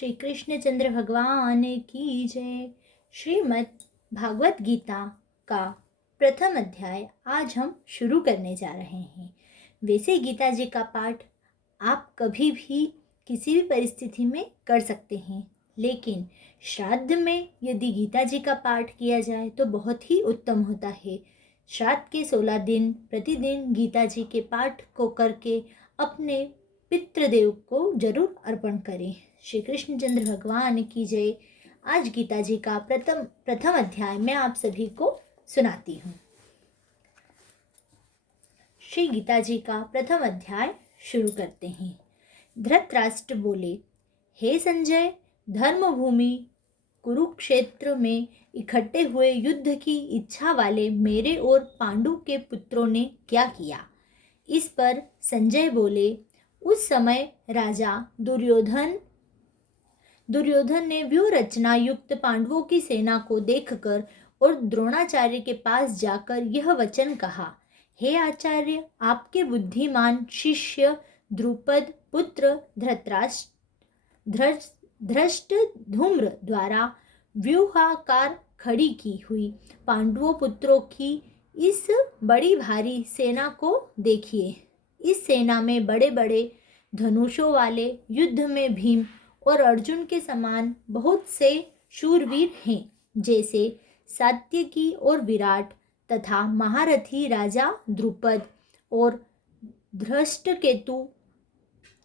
श्री कृष्णचंद्र भगवान की जय। श्रीमद् भागवत गीता का प्रथम अध्याय आज हम शुरू करने जा रहे हैं। वैसे गीता जी का पाठ आप कभी भी किसी भी परिस्थिति में कर सकते हैं, लेकिन श्राद्ध में यदि गीता जी का पाठ किया जाए तो बहुत ही उत्तम होता है। श्राद्ध के 16 दिन प्रतिदिन गीता जी के पाठ को करके अपने पितृदेव को जरूर अर्पण करें। श्री कृष्णचंद्र भगवान की जय। आज गीता जी का प्रथम अध्याय मैं आप सभी को सुनाती हूँ। श्री गीता जी का प्रथम अध्याय शुरू करते हैं। धृतराष्ट्र बोले, हे संजय, धर्मभूमि कुरुक्षेत्र में इकट्ठे हुए युद्ध की इच्छा वाले मेरे और पांडु के पुत्रों ने क्या किया? इस पर संजय बोले, उस समय राजा दुर्योधन ने व्यूह रचना युक्त पांडवों की सेना को देखकर और द्रोणाचार्य के पास जाकर यह वचन कहा, हे आचार्य, आपके बुद्धिमान शिष्य द्रुपद पुत्र धृष्टद्युम्न द्वारा व्यूहाकार खड़ी की हुई पांडवों पुत्रों की इस बड़ी भारी सेना को देखिए। इस सेना में बड़े बड़े धनुषों वाले युद्ध में भीम और अर्जुन के समान बहुत से शूरवीर हैं, जैसे सात्यकी और विराट तथा महारथी राजा द्रुपद और धृष्टकेतु,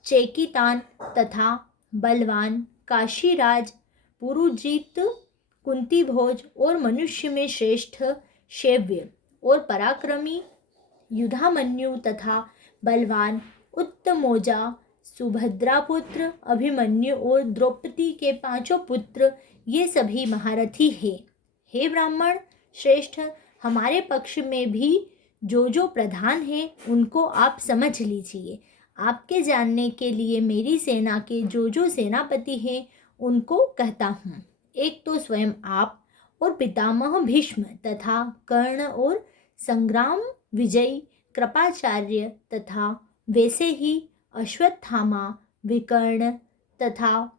चेकितान तथा बलवान काशीराज पुरुजित, कुंती भोज और मनुष्य में श्रेष्ठ शैव्य और पराक्रमी युधामन्यु तथा बलवान उत्तमोजा, सुभद्रापुत्र अभिमन्यु और द्रौपदी के 5 पुत्र, ये सभी महारथी हैं। हे ब्राह्मण श्रेष्ठ, हमारे पक्ष में भी जो प्रधान हैं उनको आप समझ लीजिए। आपके जानने के लिए मेरी सेना के जो सेनापति हैं उनको कहता हूँ। एक तो स्वयं आप और पितामह भीष्म तथा कर्ण और संग्राम विजयी कृपाचार्य तथा वैसे ही अश्वत्थामा, विकर्ण तथा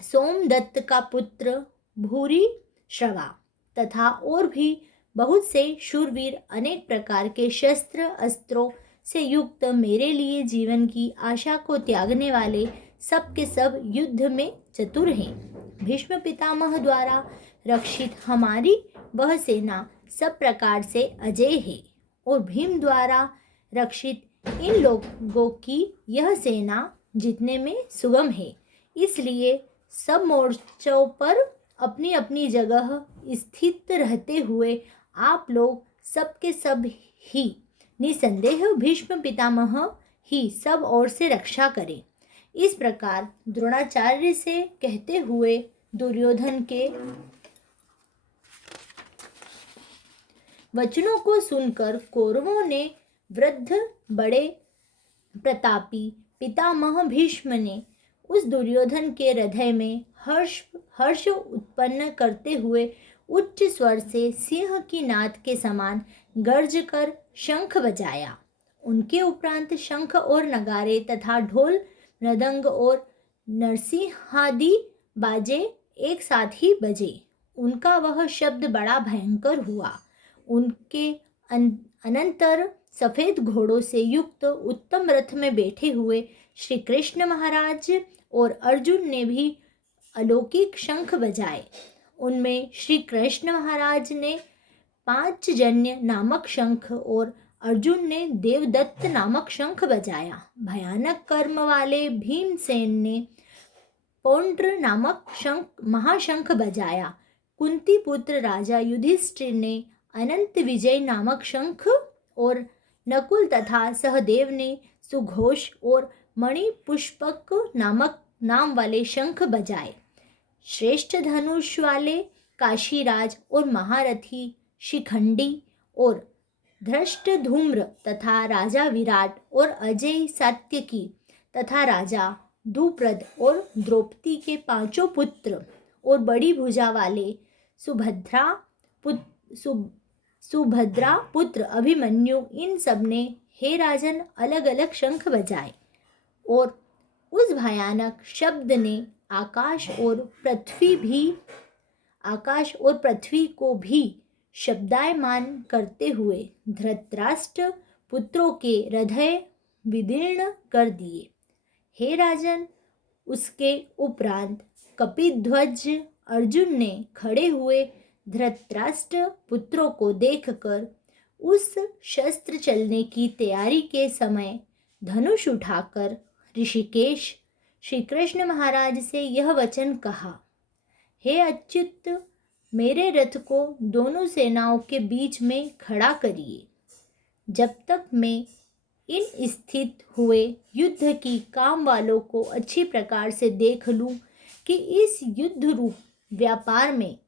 सोमदत्त का पुत्र भूरिश्रवा तथा और भी बहुत से शूरवीर अनेक प्रकार के शस्त्र अस्त्रों से युक्त मेरे लिए जीवन की आशा को त्यागने वाले सब के सब युद्ध में चतुर हैं। भीष्म पितामह द्वारा रक्षित हमारी वह सेना सब प्रकार से अजेय है और भीम द्वारा रक्षित इन लोगों की यह सेना जीतने में सुगम है। इसलिए सब मोर्चों पर अपनी अपनी जगह स्थित रहते हुए आप लोग सबके सब ही निसंदेह भीष्म पितामह ही सब ओर से रक्षा करें। इस प्रकार द्रोणाचार्य से कहते हुए दुर्योधन के वचनों को सुनकर कौरवों ने वृद्ध बड़े प्रतापी पितामह भीष्म ने उस दुर्योधन के हृदय में हर्ष उत्पन्न करते हुए उच्च स्वर से सिंह की नाद के समान गर्ज कर शंख बजाया। उनके उपरांत शंख और नगारे तथा ढोल मृदंग और नरसिंहादि बाजे एक साथ ही बजे। उनका वह शब्द बड़ा भयंकर हुआ। उनके अनंतर सफेद घोड़ों से युक्त उत्तम रथ में बैठे हुए श्री कृष्ण महाराज और अर्जुन ने भी अलौकिक शंख बजाए। उनमें श्री कृष्ण महाराज ने पांचजन्य नामक शंख और अर्जुन ने देवदत्त नामक शंख बजाया। भयानक कर्म वाले भीमसेन ने पौंड्र नामक महाशंख बजाया। कुंती पुत्र राजा युधिष्ठिर ने अनंत विजय नामक शंख और नकुल तथा सहदेव ने सुघोष और मणिपुष्पक नामक नाम वाले शंख बजाए। श्रेष्ठ धनुष वाले काशीराज और महारथी शिखंडी और धृष्टद्युम्न तथा राजा विराट और अजय सात्यकी तथा राजा द्रुपद और द्रौपदी के 5 पुत्र और बड़ी भुजा वाले सुभद्रा पुत्र अभिमन्यु, इन सब ने हे राजन अलग अलग शंख बजाए और उस भयानक शब्द ने आकाश और पृथ्वी को भी शब्दायमान करते हुए धृतराष्ट्र पुत्रों के हृदय विदीर्ण कर दिए। हे राजन, उसके उपरांत कपिध्वज अर्जुन ने खड़े हुए धृतराष्ट्र पुत्रों को देखकर उस शस्त्र चलने की तैयारी के समय धनुष उठाकर ऋषिकेश श्री कृष्ण महाराज से यह वचन कहा, हे अच्युत, मेरे रथ को दोनों सेनाओं के बीच में खड़ा करिए। जब तक मैं इन स्थित हुए युद्ध की काम वालों को अच्छी प्रकार से देख लूं कि इस युद्ध रूप व्यापार में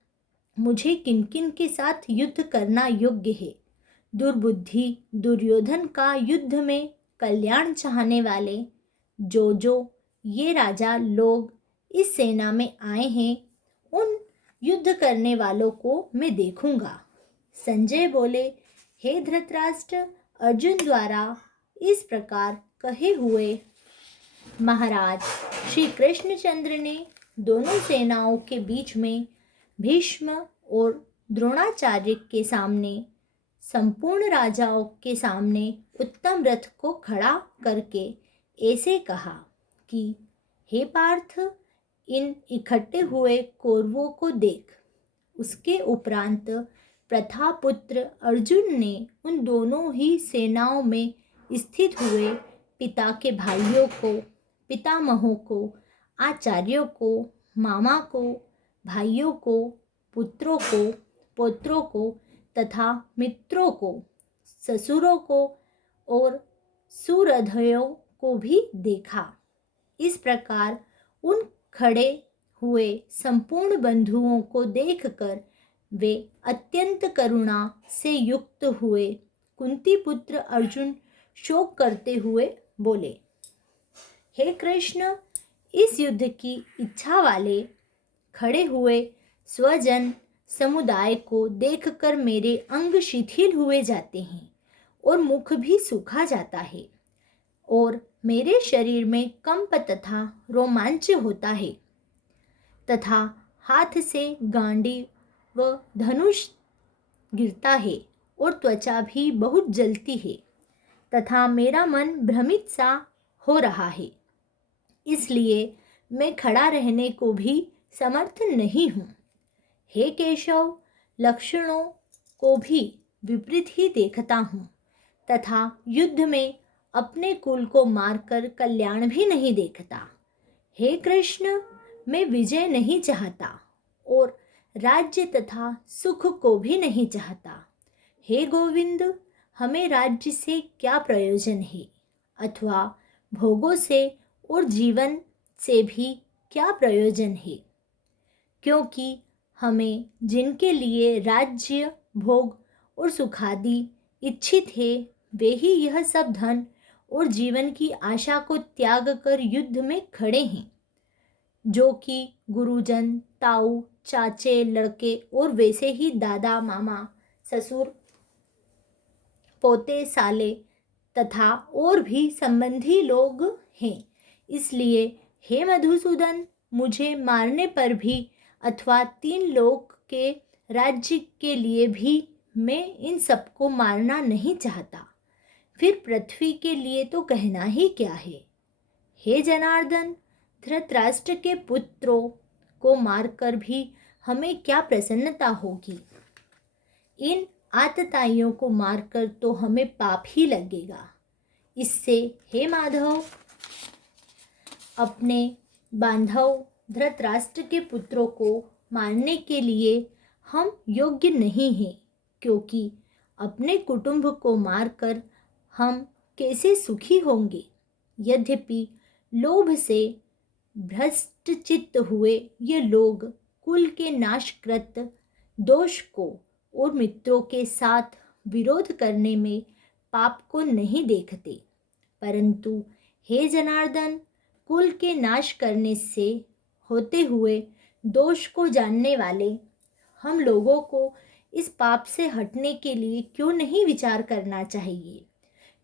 मुझे किन किन के साथ युद्ध करना योग्य है। दुर्बुद्धि दुर्योधन का युद्ध में कल्याण चाहने वाले जो ये राजा लोग इस सेना में आए हैं, उन युद्ध करने वालों को मैं देखूंगा। संजय बोले, हे धृतराष्ट्र, अर्जुन द्वारा इस प्रकार कहे हुए महाराज श्री कृष्णचंद्र ने दोनों सेनाओं के बीच में भीष्म और द्रोणाचार्य के सामने, संपूर्ण राजाओं के सामने उत्तम रथ को खड़ा करके ऐसे कहा कि हे पार्थ, इन इकट्ठे हुए कौरवों को देख। उसके उपरांत प्रथापुत्र अर्जुन ने उन दोनों ही सेनाओं में स्थित हुए पिता के भाइयों को, पितामहों को, आचार्यों को, मामा को, भाइयों को, पुत्रों को, पौत्रों को तथा मित्रों को, ससुरों को और सुहृदयों को भी देखा। इस प्रकार उन खड़े हुए संपूर्ण बंधुओं को देखकर वे अत्यंत करुणा से युक्त हुए। कुंती पुत्र अर्जुन शोक करते हुए बोले, हे कृष्ण, इस युद्ध की इच्छा वाले खड़े हुए स्वजन समुदाय को देखकर मेरे अंग शिथिल हुए जाते हैं और मुख भी सूखा जाता है और मेरे शरीर में कंप तथा रोमांच होता है तथा हाथ से गांडी व धनुष गिरता है और त्वचा भी बहुत जलती है तथा मेरा मन भ्रमित सा हो रहा है। इसलिए मैं खड़ा रहने को भी समर्थ नहीं हूँ। हे केशव, लक्षणों को भी विपरीत ही देखता हूँ तथा युद्ध में अपने कुल को मारकर कल्याण भी नहीं देखता। हे कृष्ण, मैं विजय नहीं चाहता और राज्य तथा सुख को भी नहीं चाहता। हे गोविंद, हमें राज्य से क्या प्रयोजन है अथवा भोगों से और जीवन से भी क्या प्रयोजन है, क्योंकि हमें जिनके लिए राज्य, भोग और सुखादि इच्छित है, वे ही यह सब धन और जीवन की आशा को त्याग कर युद्ध में खड़े हैं, जो कि गुरुजन, ताऊ, चाचे, लड़के और वैसे ही दादा, मामा, ससुर, पोते, साले तथा और भी संबंधी लोग हैं। इसलिए हे मधुसूदन, मुझे मारने पर भी अथवा 3 लोक के राज्य के लिए भी मैं इन सबको मारना नहीं चाहता। फिर पृथ्वी के लिए तो कहना ही क्या है। हे जनार्दन, धृतराष्ट्र के पुत्रों को मारकर भी हमें क्या प्रसन्नता होगी। इन आतताइयों को मारकर तो हमें पाप ही लगेगा। इससे हे माधव, अपने बांधव धृतराष्ट्र के पुत्रों को मारने के लिए हम योग्य नहीं हैं, क्योंकि अपने कुटुंब को मारकर हम कैसे सुखी होंगे। यद्यपि लोभ से भ्रष्ट चित्त हुए ये लोग कुल के नाशकृत दोष को और मित्रों के साथ विरोध करने में पाप को नहीं देखते, परंतु हे जनार्दन, कुल के नाश करने से होते हुए दोष को जानने वाले हम लोगों को इस पाप से हटने के लिए क्यों नहीं विचार करना चाहिए,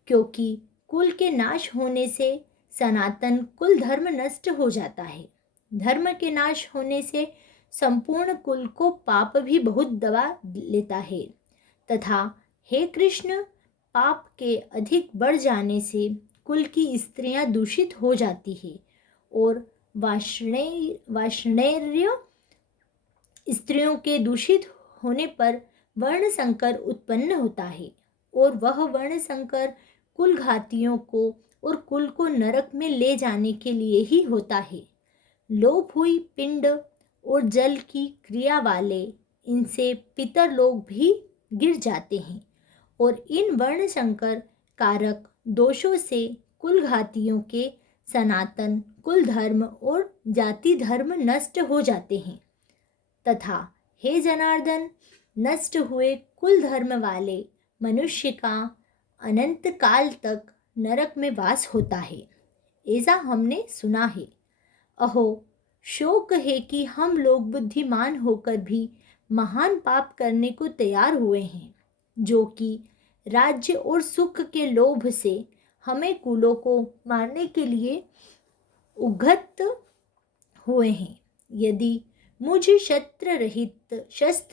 क्योंकि कुल के नाश होने से सनातन कुल धर्म नष्ट हो जाता है। धर्म के नाश होने से संपूर्ण कुल को पाप भी बहुत दबा लेता है तथा हे कृष्ण, पाप के अधिक बढ़ जाने से कुल की स्त्रियां दूषित हो जाती है और वार्ष्णेय स्त्रियों के दूषित होने पर वर्ण संकर उत्पन्न होता है और वह वर्ण संकर कुल घातियों को और कुल को नरक में ले जाने के लिए ही होता है। लोप हुई पिंड और जल की क्रिया वाले इनसे पितर लोग भी गिर जाते हैं और इन वर्ण संकर कारक दोषों से कुल घातियों के सनातन कुल धर्म और जाति धर्म नष्ट हो जाते हैं तथा हे जनार्दन, नष्ट हुए कुल धर्म वाले मनुष्य का अनंत काल तक नरक में वास होता है, ऐसा हमने सुना है। अहो, शोक है कि हम लोग बुद्धिमान होकर भी महान पाप करने को तैयार हुए हैं, जो कि राज्य और सुख के लोभ से हमें कुलों को मारने के लिए उद्यत हुए हैं। यदि मुझे शस्त्र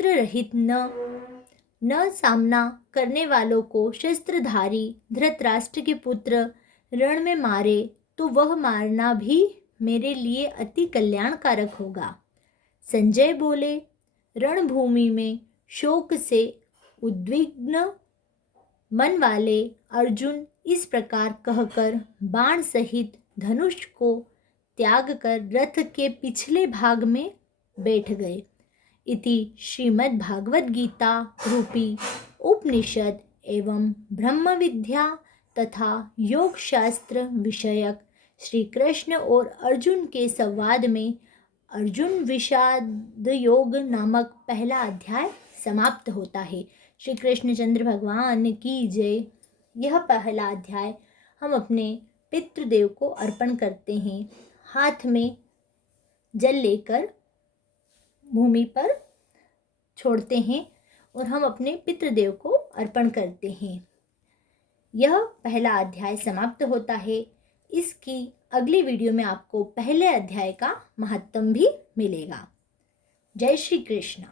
रहित न सामना करने वालों को शस्त्रधारी धृतराष्ट्र के पुत्र रण में मारे तो वह मारना भी मेरे लिए अति कल्याणकारक होगा। संजय बोले, रणभूमि में शोक से उद्विग्न मन वाले अर्जुन इस प्रकार कहकर बाण सहित धनुष को त्याग कर रथ के पिछले भाग में बैठ गए। इति श्रीमद् भागवत गीता रूपी उपनिषद एवं ब्रह्म विद्या तथा योग शास्त्र विषयक श्री कृष्ण और अर्जुन के संवाद में अर्जुन विषाद योग नामक पहला अध्याय समाप्त होता है। श्री कृष्णचंद्र भगवान की जय। यह पहला अध्याय हम अपने पितृदेव को अर्पण करते हैं। हाथ में जल लेकर भूमि पर छोड़ते हैं और हम अपने पितृदेव को अर्पण करते हैं। यह पहला अध्याय समाप्त होता है। इसकी अगली वीडियो में आपको पहले अध्याय का महत्व भी मिलेगा। जय श्री कृष्ण।